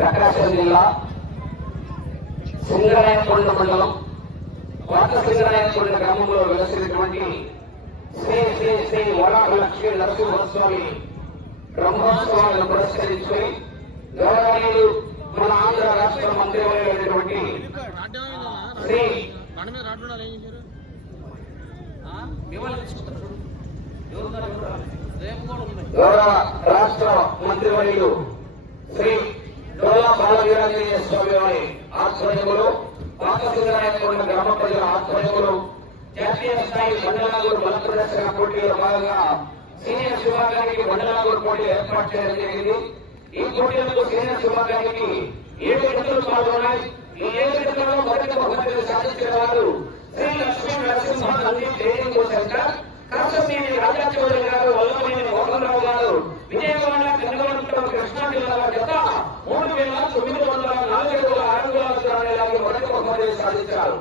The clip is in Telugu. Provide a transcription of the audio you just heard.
ప్రకాశం జిల్లా సింగరాయకొండ మండలం కోట సింగరాయకొండ గ్రామంలో వెలసినటువంటి శ్రీ శ్రీ శ్రీ వరాహ లక్ష్మీ నరసింహస్వామి బ్రహ్మోత్సవాలను పురస్కరించుకుని గౌరవనీయులు మన ఆంధ్ర రాష్ట్ర మంత్రివర్యులైనటువంటి శ్రీ గౌరవ రాష్ట్ర మంత్రివర్యులు శ్రీ డోలా బాలవీరాంజనేయ స్వామి వారి ఆధ్వర్యంలో పాత సింగరాయకొండ గ్రామ ప్రజల ఆధ్వర్యంలో జాతీయ స్థాయి మండలాగూరు బల ప్రదర్శన పోటీలో భాగంగా సీనియర్ విభాగానికి మండలాగూరు పోటీ ఏర్పాటు చేయడం జరిగింది. ఈ పోటీలకు సీనియర్ విభాగానికి 7 జతలు పాల్గొన్నాయి. ఈ 7 జతలలో మొదటి బహుమతిని సాధించిన వారు శ్రీ లక్ష్మీ నరసింహ నంది ట్రైనింగ్ సెంటర్ కాసమేని రాజా చౌదరి గారు, వల్లమనేని మోహన్ రావు గారు, విజయవాడ కనగవరం కృష్ణా జిల్లా జత 3,904 అడుగుల దూరాన్ని లాగి మొదటి బహుమతిని సాధించారు.